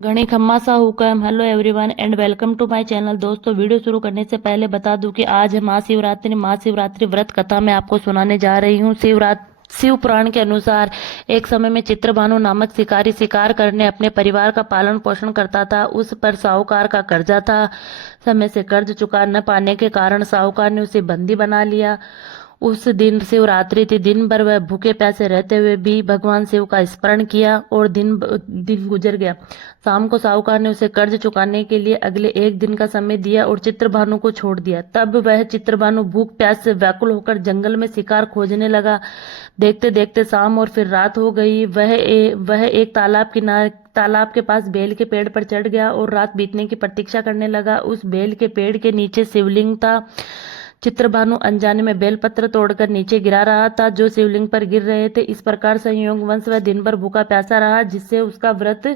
घणी खम्मा सा हुक्म। Hello everyone and welcome to my channel. दोस्तों, वीडियो शुरू करने से पहले बता दूं कि आज है महाशिवरात्रि व्रत कथा मैं आपको सुनाने जा रही हूँ। शिव पुराण के अनुसार एक समय में चित्रभानु नामक शिकारी शिकार करने अपने परिवार का पालन पोषण करता था। उस पर साहूकार का कर्जा था। समय से कर्ज चुका न पाने के कारण साहूकार ने उसे बंदी बना लिया। उस दिन शिवरात्रि थी। दिन भर वह भूखे प्यासे रहते हुए भी भगवान शिव का स्मरण किया और दिन गुजर गया। शाम को साहूकार ने उसे कर्ज चुकाने के लिए अगले एक दिन का समय दिया और चित्रभानु को छोड़ दिया। तब वह चित्रभानु भूख प्यास से व्याकुल होकर जंगल में शिकार खोजने लगा। देखते देखते शाम और फिर रात हो गई। वह एक तालाब के पास बेल के पेड़ पर चढ़ गया और रात बीतने की प्रतीक्षा करने लगा। उस बेल के पेड़ के नीचे शिवलिंग था। चित्रभानु अनजाने में बेलपत्र तोड़कर नीचे गिरा रहा था जो शिवलिंग पर गिर रहे थे। इस प्रकार संयोगवश वह दिन भर भूखा प्यासा रहा, जिससे उसका व्रत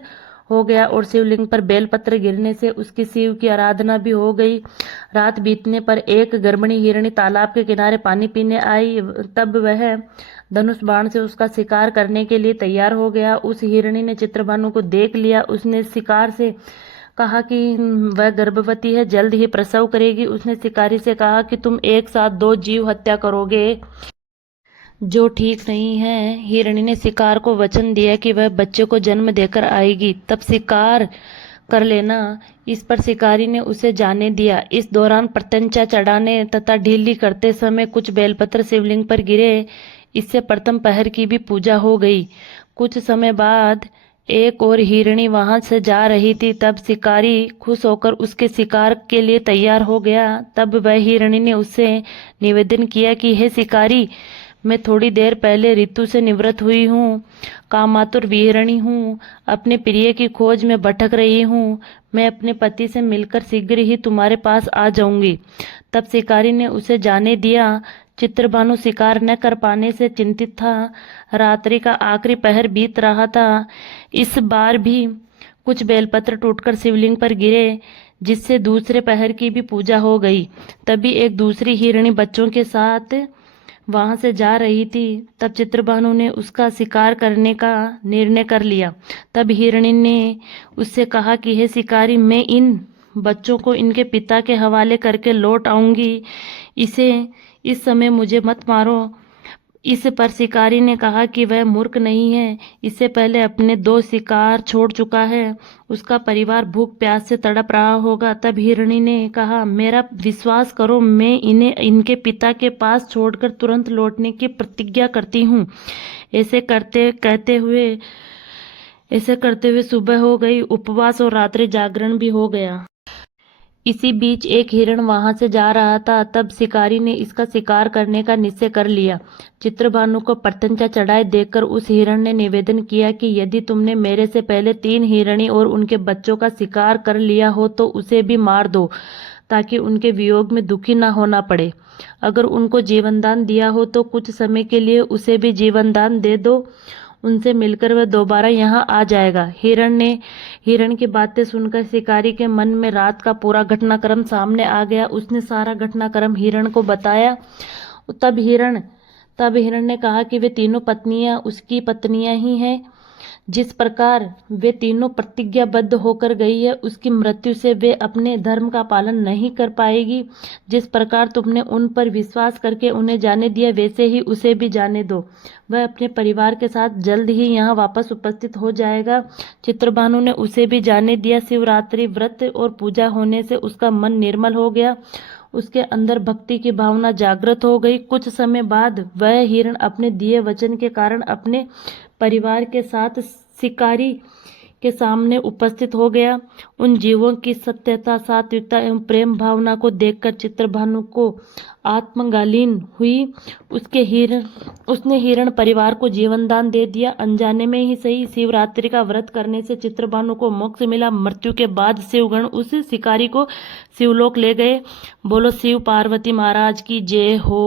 हो गया और शिवलिंग पर बेलपत्र गिरने से उसकी शिव की आराधना भी हो गई। रात बीतने पर एक गर्भिणी हिरणी तालाब के किनारे पानी पीने आई। तब वह धनुष बाण से उसका शिकार करने के लिए तैयार हो गया। उस हिरणी ने चित्रभानु को देख लिया। उसने शिकार से कहा कि वह गर्भवती है, जल्द ही प्रसव करेगी। उसने शिकारी से कहा कि तुम एक साथ दो जीव हत्या करोगे, जो ठीक नहीं है। हिरणी ने शिकार को वचन दिया कि वह बच्चे को जन्म देकर आएगी, तब शिकार कर लेना। इस पर शिकारी ने उसे जाने दिया। इस दौरान प्रत्यंचा चढ़ाने तथा ढीली करते समय कुछ बेलपत्र शिवलिंग पर गिरे। इससे प्रथम पहर की भी पूजा हो गई। कुछ समय बाद एक और हिरणी वहां से जा रही थी। तब शिकारी खुश होकर उसके शिकार के लिए तैयार हो गया। तब वह हिरणी ने उससे निवेदन किया कि हे शिकारी, मैं थोड़ी देर पहले ऋतु से निवृत्त हुई हूँ, कामातुर विहरणी हूँ, अपने प्रिय की खोज में भटक रही हूँ। मैं अपने पति से मिलकर शीघ्र ही तुम्हारे पास आ जाऊंगी। तब शिकारी ने उसे जाने दिया। चित्रभानु शिकार न कर पाने से चिंतित था। रात्रि का आखिरी पहर बीत रहा था। इस बार भी कुछ बेलपत्र टूटकर शिवलिंग पर गिरे, जिससे दूसरे पहर की भी पूजा हो गई। तभी एक दूसरी हिरणी बच्चों के साथ वहां से जा रही थी। तब चित्रभानु ने उसका शिकार करने का निर्णय कर लिया। तब हिरणी ने उससे कहा कि हे शिकारी, मैं इन बच्चों को इनके पिता के हवाले करके लौट आऊंगी। इस समय मुझे मत मारो। इस पर शिकारी ने कहा कि वह मूर्ख नहीं है, इससे पहले अपने दो शिकार छोड़ चुका है। उसका परिवार भूख प्यास से तड़प रहा होगा। तब हिरणी ने कहा, मेरा विश्वास करो, मैं इन्हें इनके पिता के पास छोड़कर तुरंत लौटने की प्रतिज्ञा करती हूँ। ऐसे करते हुए सुबह हो गई। उपवास और रात्रि जागरण भी हो गया। इसी बीच एक हिरण वहां से जा रहा था। तब शिकारी ने इसका शिकार करने का निश्चय कर लिया। चित्रभानु को प्रत्यंचा चढ़ाए देखकर उस हिरण ने निवेदन किया कि यदि तुमने मेरे से पहले 3 हिरणी और उनके बच्चों का शिकार कर लिया हो तो उसे भी मार दो, ताकि उनके वियोग में दुखी न होना पड़े। अगर उनको जीवनदान दिया हो तो कुछ समय के लिए उसे भी जीवनदान दे दो। उनसे मिलकर वह दोबारा यहाँ आ जाएगा। हिरण की बातें सुनकर शिकारी के मन में रात का पूरा घटनाक्रम सामने आ गया। उसने सारा घटनाक्रम हिरण को बताया। तब हिरण ने कहा कि वे तीनों पत्नियां उसकी पत्नियां ही हैं। जिस प्रकार वे तीनों प्रतिज्ञाबद्ध होकर गई है, उसकी मृत्यु से वे अपने धर्म का पालन नहीं कर पाएगी। जिस प्रकार तुमने उन पर विश्वास करके उन्हें जाने दिया, वैसे ही उसे भी जाने दो। वह अपने परिवार के साथ जल्द ही यहाँ वापस उपस्थित हो जाएगा। चित्रभानु ने उसे भी जाने दिया। शिवरात्रि व्रत और पूजा होने से उसका मन निर्मल हो गया। उसके अंदर भक्ति की भावना जागृत हो गई। कुछ समय बाद वह हिरण अपने दिए वचन के कारण अपने परिवार के साथ शिकारी के सामने उपस्थित हो गया। उन जीवों की सत्यता, सात्विकता एवं प्रेम भावना को देखकर चित्रभानु को आत्मगालीन हुई। उसने हिरण परिवार को जीवनदान दे दिया। अनजाने में ही सही, शिवरात्रि का व्रत करने से चित्रभानु को मोक्ष मिला। मृत्यु के बाद शिवगण उस शिकारी को शिवलोक ले गए। बोलो शिव पार्वती महाराज की जय हो।